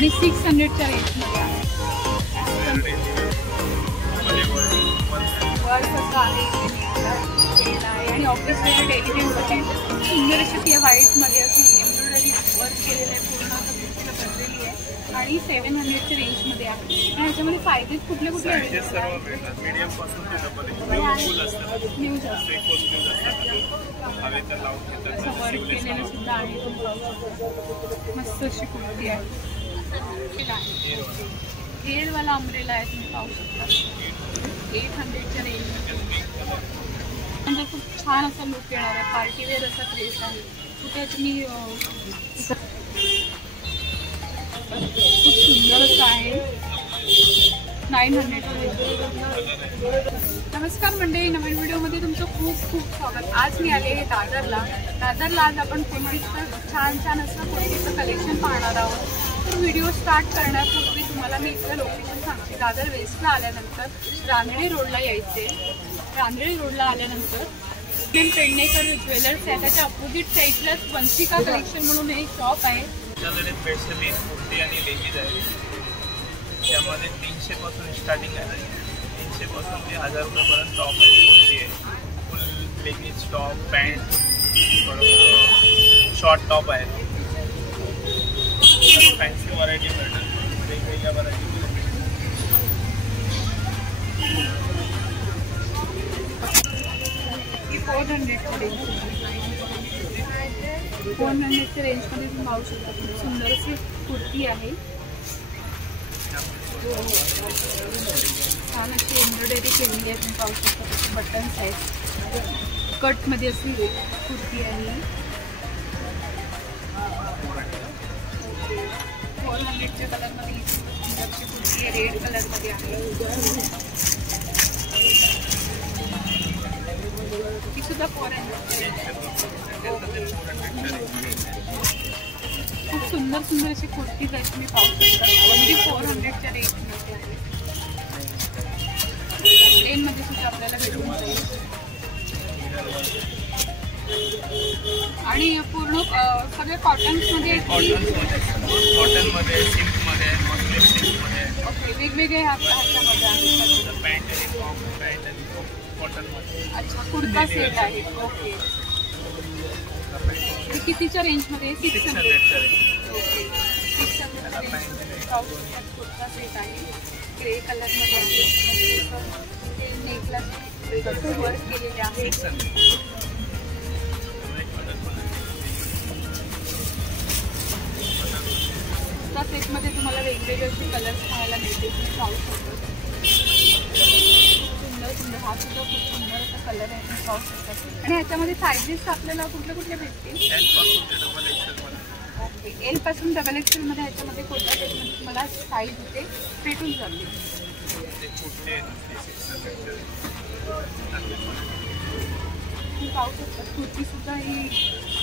आणि 600च्या रेंजमध्ये आहे. वर्क असं आहे केलेलं आहे आणि ऑफिसमध्ये डेली वेअरसाठी सुंदर अशी ती व्हाईटमध्ये अशी एम्ब्रॉयडरी वर्क केलेलं आहे. पूर्ण असं बुकचं बनलेली आहे आणि 700च्या रेंजमध्ये आहे. आणि ह्याच्यामध्ये सायझेस कुठले कुठले आहेत? न्यूज असं वर्क केलेलं सुद्धा आहे. मस्त अशी कुर्ती आहे. हेअरवाला अम्ब्रेला आहे, तुम्ही पाहू शकता. 800च्या रेंजमध्ये म्हणजे खूप छान असा लुक येणार आहे. पार्टीवेअर असा ड्रेस आहे. कुठे तुम्ही खूप सुंदर असं आहे. 900. नमस्कार मंडळी, नवीन व्हिडिओमध्ये तुमचं खूप खूप स्वागत. आज मी आले आहे दादरला. आज आपण कुर्तीचं छान असं कुर्तीचं कलेक्शन पाहणार आहोत. तर व्हिडिओ स्टार्ट करण्यापूर्वी तुम्हाला मी इथलं लोकेशन सांगते. दादर वेस्टला आल्यानंतर रानडे रोडला यायचे. रानडे रोडला आल्यानंतर पेडणेकर ज्वेलर्स आहे, त्याच्या अपोजिट साईडलाच वंशिका कलेक्शन म्हणून एक शॉप आहे. स्पेशली कुर्ती आणि लेगीज आहे. त्यामध्ये 300 पासून स्टार्टिंग आहे. 300 पासून ते 1000 रुपयापर्यंत टॉप आहे. कुर्ती आहे, फुल leggings, top, pant, short top आहे. फॅन्सी व्हरायटी मिळतात, वेगवेगळ्या व्हरायटी. 400च्या रेंजमध्ये तुम्ही पाहू शकता. खूप सुंदर अशी कुर्ती आहे. छान अशी एम्ब्रॉयडरी केलेली आहे, तुम्ही पाहू शकता. त्याचे बटन्स आहेत. कटमध्ये अशी कुर्ती आहे. 400च्या कलरमध्ये सुंदरची कुर्ती आहे. रेड कलरमध्ये आहे. ती सुद्धा 400. खूप सुंदर अशी कुर्ती आहे, तुम्ही पाहू शकता. ओनली 400च्या रेंजमध्ये आहे. प्लेनमध्ये सुद्धा आपल्याला भेटून जाईल. आणि पूर्ण सगळे कॉटन्समध्ये, कॉटनमध्ये, सिल्कमध्ये, मस्लिन सिल्कमध्ये. ओके, वेगवेगळे ह्याच्यामध्ये आहेत. पॅन्ट आणि टॉप, पॅन्ट आणि कॉटनमध्ये. अच्छा, कुर्ता सेट आहे. ओके, कितीच्या रेंजमध्ये? 600. ओके, 600 कुर्ता सेट आहे. ग्रे कलरमध्ये आहे. नेकला वर्क केलेले आहे. त्या सेटमध्ये तुम्हाला वेगवेगळे असे कलर्स पाहायला मिळतील. तुम्ही पाहू शकता. हा सुद्धा खूप सुंदर असा कलर आहे, तुम्ही पाहू शकता. आणि ह्याच्यामध्ये सायझेस आपल्याला कुठले कुठले भेटतील? ओके, एल पासून डबल एक्सेल मध्ये ह्याच्यामध्ये कोणत्या सेटमध्ये तुम्हाला साईज इथे भेटून जातील. तुम्ही पाहू शकता कुर्ती सुद्धा ही.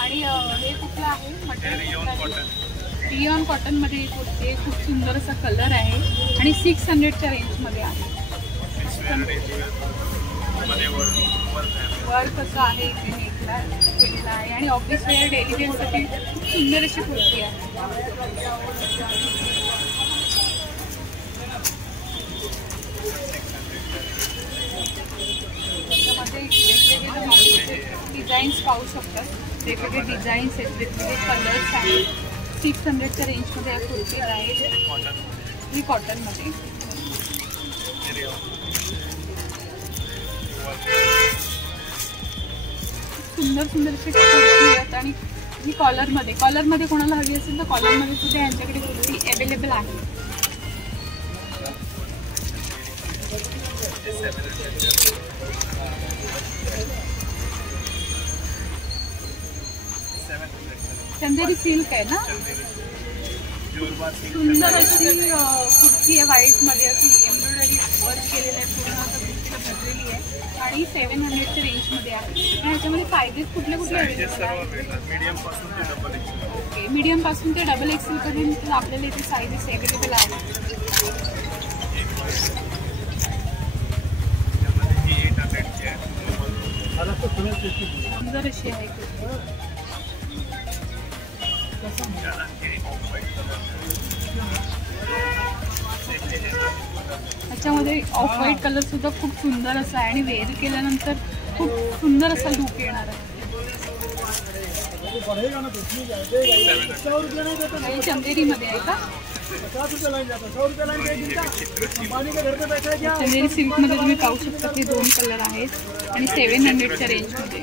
आणि हे कुठलं आहे मटेरियल? रियॉन कॉटन मध्ये ही कुर्ती आहे. खूप सुंदर असा कलर आहे आणि 600च्या रेंजमध्ये आहे. वर्क असं आहे इथे नेकला केलेला आहे आणि ऑफिस वेअर डेली वेअरसाठी खूप सुंदर अशी कुर्ती आहे. त्याच्यामध्ये वेगवेगळे डिझाईन्स पाहू शकतात. वेगवेगळे डिझाईन्स आहेत, वेगवेगळे कलर्स आहेत. 600च्या रेंजमध्ये या कुर्तीज आहेत. ही कॉटनमध्ये सुंदर सुंदर अशी कुर्ती आहेत. आणि ही कॉलरमध्ये कोणाला हवी असेल तर कॉलरमध्ये सुद्धा यांच्याकडे कुर्ती अवेलेबल आहे. चंदेरी सिल्क आहे ना, सुंदर अशी कुर्ती आहे. व्हाईटमध्ये अशी एम्ब्रॉयडरी वर्क केलेलं आहे, पूर्ण असं कुर्तीला भरलेली आहे आणि 700च्या रेंजमध्ये आहे. आणि ह्याच्यामध्ये सायझेस कुठले कुठले अवेलेबल आहेत? ओके, मीडियम पासून ते डबल एक्सेल पर्यंत आपल्याला इथे सायझेस अवेलेबल आहेत. सुंदर अशी आहे कुर्ती. त्याच्यामध्ये ऑफ व्हाईट कलर सुद्धा खूप सुंदर असा आहे आणि वेअर केल्यानंतर खूप सुंदर असा लुक येणार आहे. चंदेरीमध्ये आहे का? चंदेरी सिल्कमध्ये तुम्ही पाहू शकता की 2 कलर आहेत आणि 700च्या रेंजमध्ये.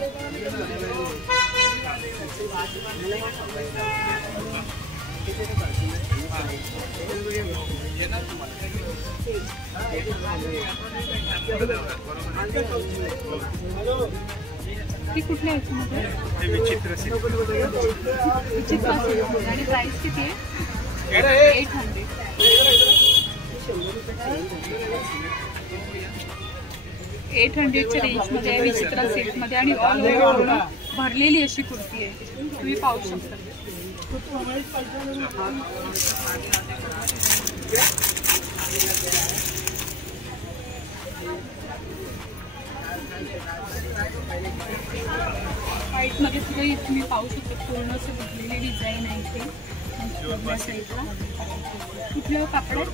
ती कुठल्या ह्याच्यामध्ये? विचित्र सिल्क आणि प्राइस किती आहे? 800. 800च्या रेंजमध्ये आहे, विचित्र सिल्कमध्ये आणि ऑल ओव्हर भरलेली अशी कुर्ती आहे. तुम्ही पाहू शकता. व्हाईटमध्ये सुद्धा तुम्ही पाहू शकता पूर्ण असं भरलेली डिझाईन आहे इथे. साईडला कुठलं कापड आहे?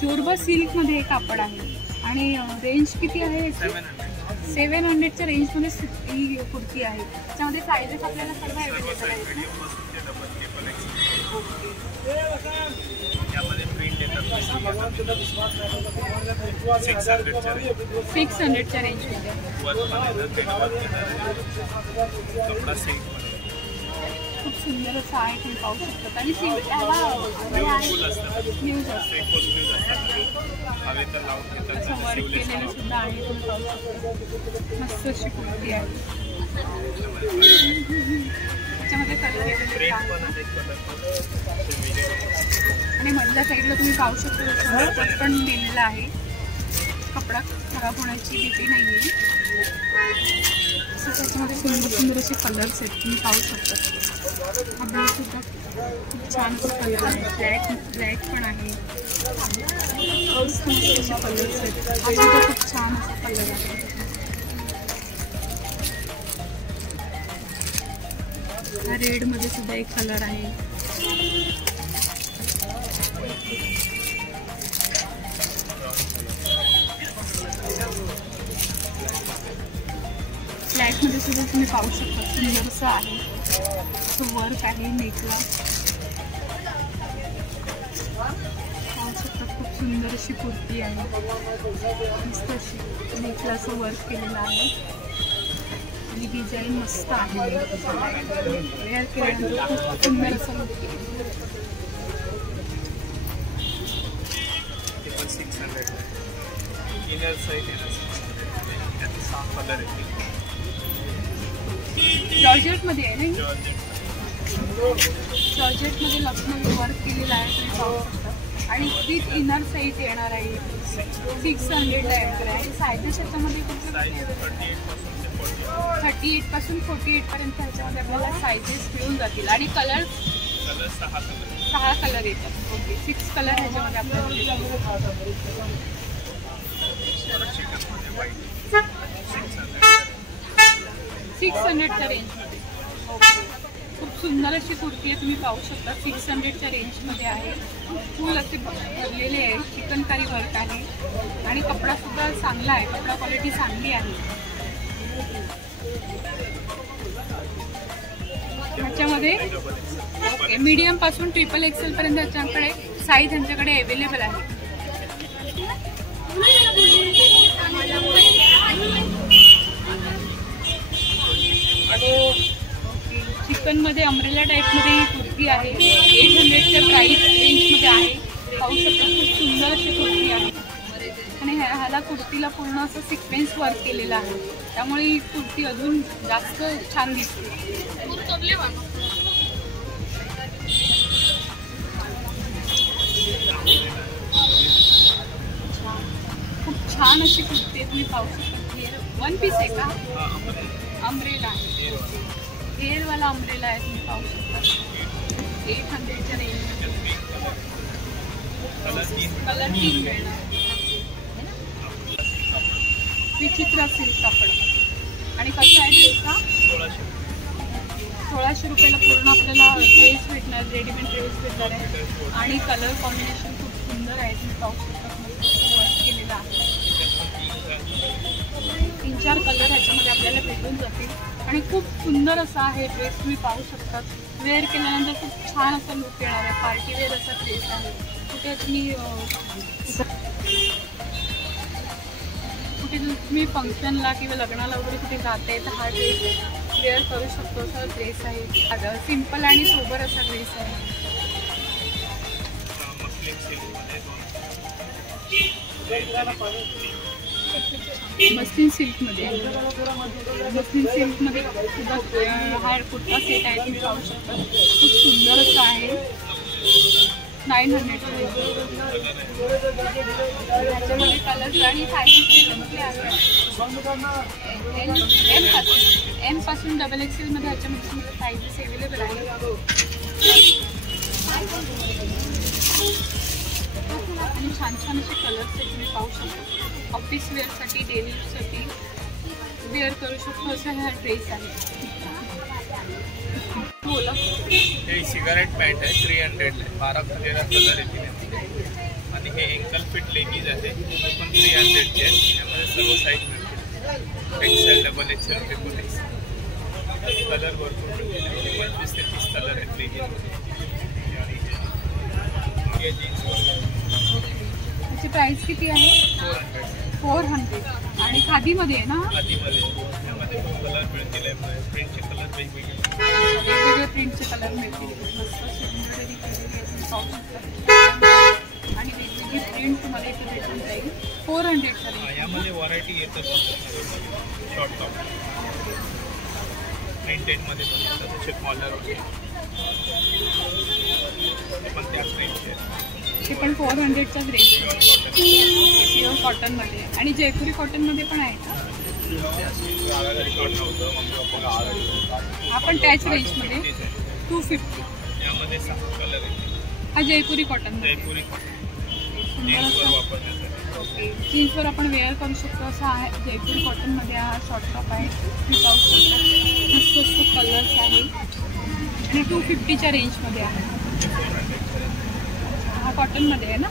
जोरबा सिल्कमध्ये हे कापड आहे आणि रेंज किती आहे? 700च्या रेंजमध्ये ही कुर्ती आहे. त्याच्यामध्ये साईजेस आपल्याला सर्व अवेलेबल आहेत. 600च्या रेंजमध्ये खूप सुंदर असं आहे, तुम्ही पाहू शकता. आणि त्याला वर्क केलेलं सुद्धा आहे, तुम्ही पाहू शकता. मस्त अशी कुर्ती आहे. त्याच्यामध्ये कलर आणि मधल्या साईडला तुम्ही पाहू शकता पण दिलेला आहे. कपडा खराब होण्याची भीती नाही आहे. असं त्याच्यामध्ये सुंदर सुंदर असे कलर्स आहेत, तुम्ही पाहू शकता. हा ब्लू सुद्धा खूप छान कलर आहे. ब्लॅक पण आहे. असे कलर्स आहेत. हा सुद्धा खूप छान असा कलर आहे. हा रेडमध्ये सुद्धा एक कलर आहे. ब्लॅकमध्ये सुद्धा तुम्ही पाहू शकता सुंदर असं आहे. वर्क आहे नेकला, पाहू शकता. खूप सुंदर अशी कुर्ती आहे. मस्त अशी नेकला असं वर्क केलेलं आहे आणि डिझाईन मस्त आहे. वेअर केल्यानंतर खूप सुंदर असं लुक. 6 कलर येतील. जॉर्जेट मध्ये आहे ना, जॉर्जेट मध्ये लखनऊ वर्क केलेला आहे तुम्ही पाहू शकता. आणि विथ इनर साईज येणार आहे. 600 आहे. सायझेस याच्यामध्ये कुठले 38 पासून 48 पर्यंत ह्याच्यामध्ये आपल्याला सायझेस मिळून जातील. आणि कलर 6 कलर येतात. ओके, 6 कलर ह्याच्यामध्ये आपल्याला 600च्या रेंजमध्ये. ओके, खूप सुंदर अशी कुर्ती आहे तुम्ही पाहू शकता. 600च्या रेंजमध्ये आहे. फुल असे भरलेले आहे. चिकनकारी वर्क आहे आणि कपडा सुद्धा चांगला आहे. कपडा क्वालिटी चांगली आहे. ह्याच्यामध्ये ओके मीडियम पासून XXL पर्यंत ह्याच्याकडे साईज ह्यांच्याकडे अवेलेबल आहे. चिकन मध्ये अम्ब्रेला टाईप मध्ये ही कुर्ती आहे. 800च्या प्राइस रेंजमध्ये आहे. पाहू शकता खूप सुंदर अशी कुर्ती आहे. आणि ह्याला कुर्तीला पूर्ण असं सिक्वेन्स वर्क केलेलं आहे. त्यामुळे ही कुर्ती अजून जास्त छान दिसते. खूप छान अशी कुर्ती आहे तुम्ही पाहू शकता. वन पीस आहे का? अम्ब्रेला आहे. हेअरवाला अम्ब्रेला आहे तुम्ही पाहू शकता. 800च्या रेंजमध्ये कलर 3 मिळणार. विचित्र सिल्क कापड. आणि कसं आहे ड्रेसचा? 1600 रुपयाला पूर्ण आपल्याला ड्रेस भेटणार. रेडीमेड ड्रेस भेटणार आहे. आणि कलर कॉम्बिनेशन खूप सुंदर आहे तुम्ही पाहू शकता. वर्क केलेला आहे. 3-4 कलर ह्याच्यामध्ये आपल्याला भेटून जातील. आणि खूप सुंदर असा आहे ड्रेस तुम्ही पाहू शकता. वेअर केल्यानंतर खूप छान असा लुक येणार आहे. पार्टी वेअर असा ड्रेस आहे. कुठे तुम्ही फंक्शनला किंवा लग्नाला वगैरे कुठे जाते तर हा ड्रेस वेअर करू शकतो. असा ड्रेस आहे. सिम्पल आणि सोबर असा ड्रेस आहे. मस्लिन सिल्कमध्ये सुद्धा हा कुर्ता सेट आहे तुम्ही पाहू शकता. खूप सुंदर असं आहे. 900 ह्याच्यामध्ये कलर आणि साईज M पासून XXL मध्ये ह्याच्यामध्ये साईजेस अवेलेबल आहे. आणि छान छान असे कलर्स आहेत तुम्ही पाहू शकता. ऑफिस वेअरसाठी डेली यूजसाठी वेअर करू शकतो असा हा ड्रेस आहे. बोला. हे सिगारेट पॅन्ट आहे. 300 12 कलर येतील. आणि हे एंकल फिट लेगीज आहे. हे पण 300चे आहे. यामध्ये सर्व साईज मिळतील. XL, XXL, XXL. कलर भरपूर मिळतील. 25 ते 30 कलर आहेत लेगीजमध्ये. जीन्स त्याची प्राइस किती आहे? 400. आणि खादीमध्ये आहे ना? खादीमध्ये. यामध्ये कलर मिळतील. प्रिंटचे कलर वेगवेगळे प्रिंटचे कलर मिळतील. मस्त सुंदर पाहू शकता. आणि वेगवेगळी प्रिंट तुम्हाला इथे भेटून जाईल. 400 यामध्ये व्हरायटी येतात. शॉर्ट टॉप प्रिंटेडमध्ये पण येतात. असे कॉलर वगैरे पण त्याच रेंजचे. ते पण 400च्याच रेंज. प्युअर कॉटनमध्ये. आणि जयपुरी कॉटनमध्ये पण आहे का? आपण त्याच रेंजमध्ये 250. यामध्ये 6 कलर आहेत. हा जयपुरी कॉटन. जीन्सवर आपण वेअर करू शकतो असा आहे. जयपुरी कॉटनमध्ये हा शॉर्ट टॉप आहे. तुम्ही पाहू शकता. मस्त मस्त कलर्स आहे. आणि 250च्या रेंजमध्ये आहे. हा कॉटनमध्ये आहे ना?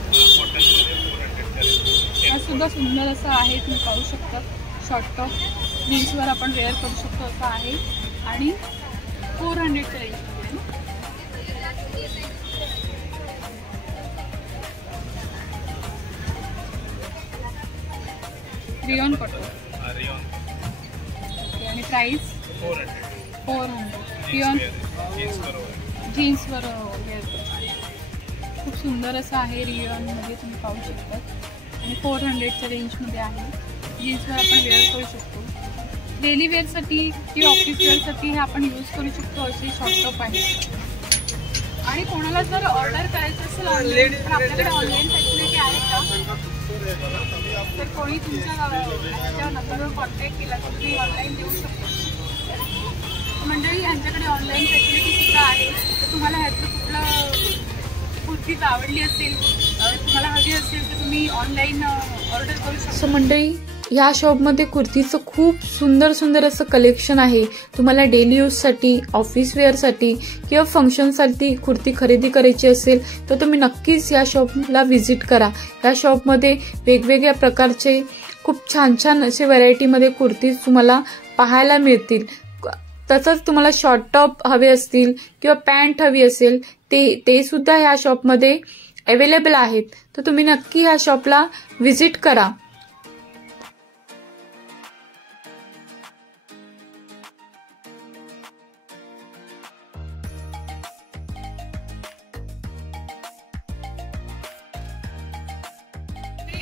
हा सुद्धा सुंदर असं आहे तुम्ही पाहू शकता. शॉर्ट टॉप जीन्सवर आपण वेअर करू शकतो असं आहे. आणि 400च्या रेंजमध्ये आहे ना? Rayon cotton. आणि प्राइस 400. रियॉन जीन्सवर वेअर करू. खूप सुंदर असं आहे. रियॉनमध्ये तुम्ही पाहू शकता. आणि 400च्या रेंजमध्ये आहे. जीन्सवर आपण वेअर करू शकतो. डेली वेअरसाठी किंवा ऑफिस वेअरसाठी हे आपण यूज करू शकतो असे शॉर्ट टॉप आहे. आणि कोणाला जर ऑर्डर करायचं असेल ऑनलाईन तर आपल्याकडे ऑनलाईन फॅसिलिटी आहे का? तर कोणी तुमच्या नंबरवर कॉन्टॅक्ट केला तर तुम्ही ऑनलाईन देऊ शकतो. मंडळी यांच्याकडे ऑनलाईन फॅसिलिटी सुद्धा आहे. तर तुम्हाला ह्याचं कुठलं कुर्तीच आवडली असेल, तुम्हाला हवी असेल तर तुम्ही ऑनलाईन ऑर्डर करू शकता. सो मंडळी, या शॉपमध्ये कुर्तीचं खूप सुंदर सुंदर असं कलेक्शन आहे. तुम्हाला डेली यूजसाठी, ऑफिस वेअरसाठी किंवा फंक्शनसाठी कुर्ती खरेदी करायची असेल तर तुम्ही नक्कीच या शॉपला व्हिजिट करा. या शॉपमध्ये वेगवेगळ्या प्रकारचे खूप छान छान असे व्हरायटीमध्ये कुर्ती तुम्हाला पाहायला मिळतील. तसंच तुम्हाला शॉर्ट टॉप हवे असतील किंवा पॅन्ट हवी असेल ते सुद्धा ह्या शॉपमध्ये अवेलेबल आहेत. तर तुम्ही नक्की ह्या शॉपला व्हिजिट करा.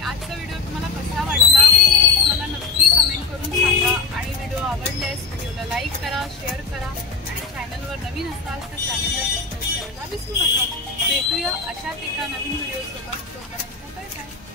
आजचा व्हिडिओ तुम्हाला कसा वाटला मला नक्की कमेंट करून सांगा. आणि व्हिडिओ आवडल्यास व्हिडिओला लाईक करा, शेअर करा आणि चॅनलवर नवीन असाल तर चॅनलला सबस्क्राईब करायला विसरू नका. भेटूया अशाच एका नवीन व्हिडिओ सोबत. तोपर्यंत बाय बाय.